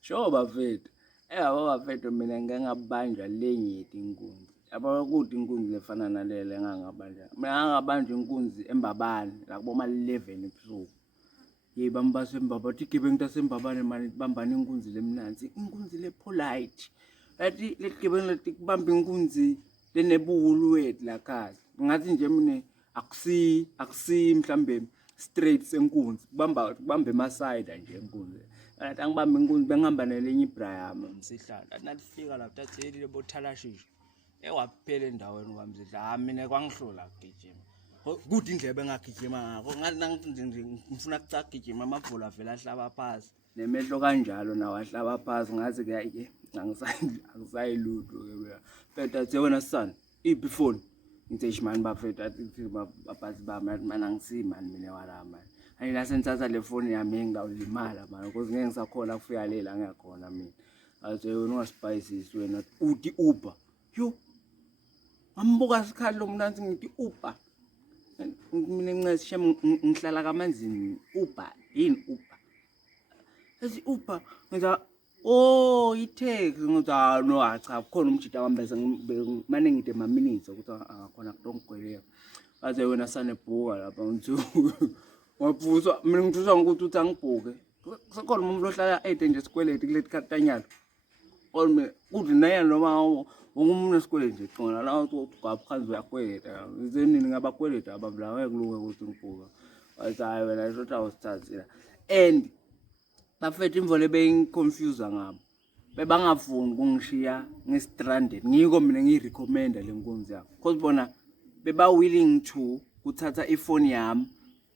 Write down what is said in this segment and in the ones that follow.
Sure bafethu. Yabo bafethu mina ngeke ngabanjwa lenyeti inkunzi. Yabo ukuthi inkunzi lefana nalele engangabanjwa. Mina ngabanjwa inkunzi embabane la kubo ma 11 ebusuku. Bambase embaba bathi igebengu tasembabane manje bambana inkunzi lemnandzi. Inkunzi le polite. Yathi legebengu lethi kubamba inkunzi lenebuhulu wethu la khaya. Ngathi nje mina akusi mhlambe straight senkunzi. Kubamba emaside nje inkunzi. Ngathi angibamba inkunzi bengihamba nelenye ibrayama msihlala. Nathi fika lapha tathi yeli lebo thalashisho. Waphela endaweni kwamzidla. Mina kwangihlola ukugijima. Kuthi indlebe engagijima ngakho ngathi nje ngifuna ukucagijima amabhola avela ahlaba phansi nemehlo kanjalo nawo ahlaba phansi ngathi ke angisayilutho ke phela athi wena son iphi phone ngithe shimani bafethu athi babhazi bami mana angisimani mina wala manje ayi la senthatha le phone yami ngawulimala manje because ngeke ngisakhona ukufika lela ngiyakhona mina athi wena ungaspices wena uthi Uber yo ngambuka sikhali lo mnanzi ngithi Uber mina nginceshe ngihlala kamanzini Uber yini Uber ethi Uber ngiza itaxi ngithi no cha kukhona umjida wami bese manje ngide ma minutes ukuthi angakhona kutongigweleka baze wena sanebhuka lapha ngithi waphuzwa mina ngithuswa ukuthi uthi angibhuke sekhona umuntu ohlala 8 nje sikweleti kuleti katanyalo olme kuthi naye noma umuntu esikoleni nje xona la ugaphansi uyakweleta izenini ngabakweleta ababla ngeke kulunge ukuthi ngibhuka wathi hayi wena shotha awusithathile and bafethu imvole bengconfuse ngabo bebangafuni kungishiya ngestranded ngiko mina ngirecommenda lenkunzi yakho because bona beba willing to kuthatha ifoni yami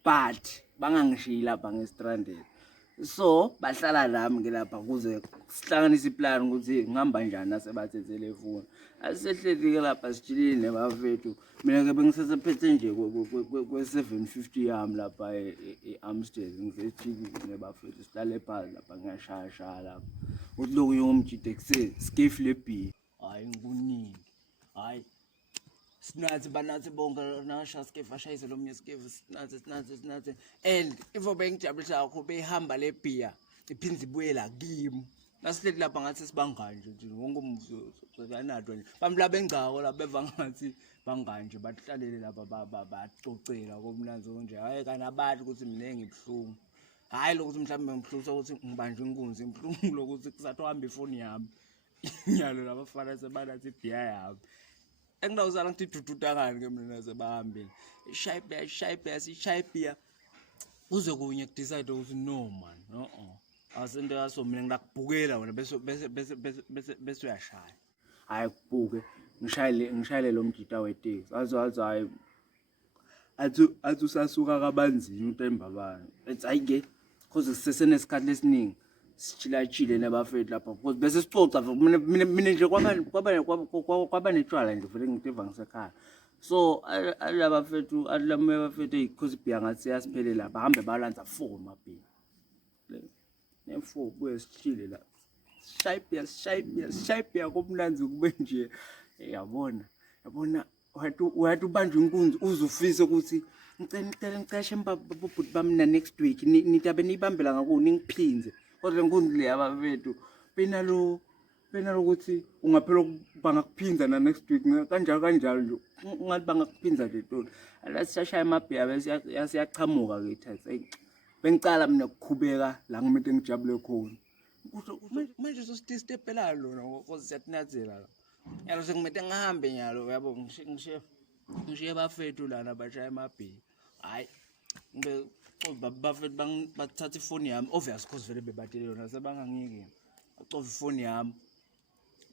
but bangangishiyi lapha ngestranded so bahlala nami ngelapha kuze sihlanganise iplan ukuthi ngihamba njani nasebathethele ifoni asisehleli ke lapha sijilile bafethu mina ke bengisesephethe nje kwe 750 yami lapha eAmsterdam ngisejikile bafethu sihlale phansi lapha ngiyashaya lapha uthi lokho yomjide kuse skiff lebi hayi ngikuningi hayi sinathi banathi bonke nasha skiff ashayise lo mnye skiff sinathi and ifo bengijabulisa kakhulu behamba le beer iphindze ibuyela kimi nasihleli lapha ngathi sibanganje nje wonke umuntu sokanadwa nje bamla bengcako la beva ngathi banganje bahlalele lapha bacocela komnanzi konje hayi kana abantu ukuthi mina ngibhlungu hayi lokuthi mhlawumbe ngibhlusa ukuthi ngibanjwe inkunzi ngibhlungu lokuthi kusathi uhamba ifoni yami inyalo labafana sebanathi beer yami engidawuzala ngithi dududakani ke mina sebahambile ishayibhea uze kunye kudecide ukuthi no man asento yaso mina ngidakubhukela wena bese uyashaya hayi kubhuke ngishayele lo mjita weteksi hayi athi usasuka kabanzini utembabani ethi ayike cause sisenesikhathi lesiningi sichilachile nebafethu lapha because bese sicoca mina nje kwaba netshwala nje vele ngitiva ngisekhaya so alabafethu alamabafethu because ibhiya ngathi yasiphelela bahambe balanza 4 mabhiya ne4 buye sichile la shayibhia komnanzi kube nje yabona wathi ubanjwe inkunzi uzufise ukuthi ngicela mbabobhuti bamina next week nitabe nibambela ngako ningiphinze kodwa inkunzi le abafethu benalo ukuthi ungaphela bangakuphinza na next week kanjalo nje ungathi bangakuphinza nje tona alasishaya amabhiya bese yasiyachamuka ke thathe bengicala mina ukukhubeka la ngumuntu engijabule khona manje sosistepela lona ngokuthi siyatinathela la yalo sengimete ngihambe nyalo yabo ngishiye bafethu lana bashaya amabhiya hayi bafethu bathatha ifoni yami obvious cause vele bebatele yona sebangangike ucofa ifoni yami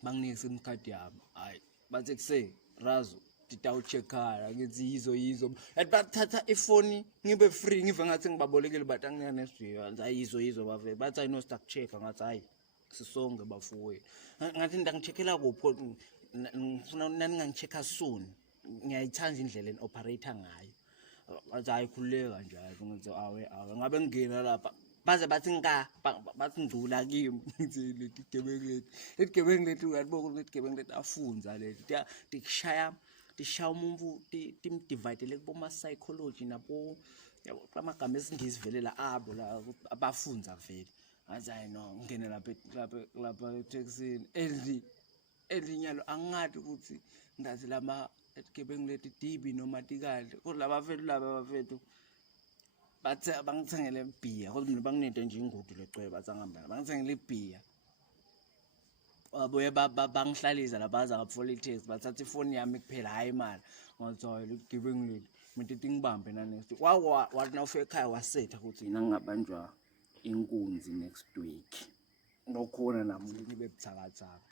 banginike sim card yami hayi bathe kuse razo ditawu checkala ngithi yizo yathi bathatha ifoni ngibe free ngive ngathi ngibabolekele bathi angina nesijika hayi yizo bafethu bathi ayino stock check ngathi hayi sisonke bafowethu ngathi ndangicheckela kupho ngifuna nani ngangichecka soon ngiyayithanda indlela enoperator ngayo bathi hayi khuleka njalo ngithi awe ngabe ngingena lapha baze bathi bathi ngicula kimi ngithi leti gebengu leti uyabona ukuthi gebengu leti afunza leti tishaya umuntu timdivide lekuboma psychology nabo yabo amagama esingisi velela abo la abafunza vele ngathi hayi no ngene lapha eTexini elinyalo angingadi ukuthi ndazi lama egebengu leti dibi noma tikadle kodwa abafethu bathe bangithengele ibhiya kodwa mina bangininte nje ingudu lecweba bathangamba bangithengele ibhiya abuye bangihlalisa la baza ngapfola itext bathatha ifoni yami kuphela hayi imali ngathi hayi ligebengu leli mina ithi ngibambe na next wathi na ufika ekhaya wasetha ukuthi mina ngingabanjwa inkunzi next week nokhona nami nibe buthakathaka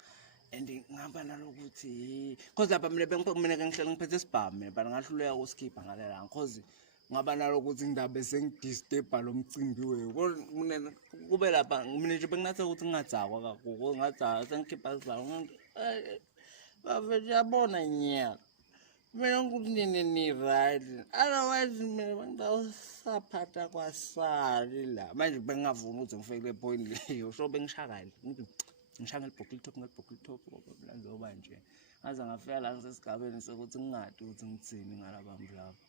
and ngihamba nalokuthi cause lapha mina ngihlala ngiphethe isibhamu mina bani ngahluleka ukuskipha ngalela cause ngaba nalokuthi ngidaba sengidisturba lo mcimbi mina kube lapha mina nje benginatha ukuthi ngingadzakwa kakhulu ngadzaka sengikhipha isibhamu bafethu yabona nyaka mina ngikuthi ni right otherwise mina bangizawusaphatha kwasali la manje bengingavuni ukuthi ngifike kule point leyo so bengishakala ngishaka ngelibhokile top ngoba nje ngaze ngafika la ngisesigabeni sokuthi ngingadi ukuthi ngitsini ngalabantu labo.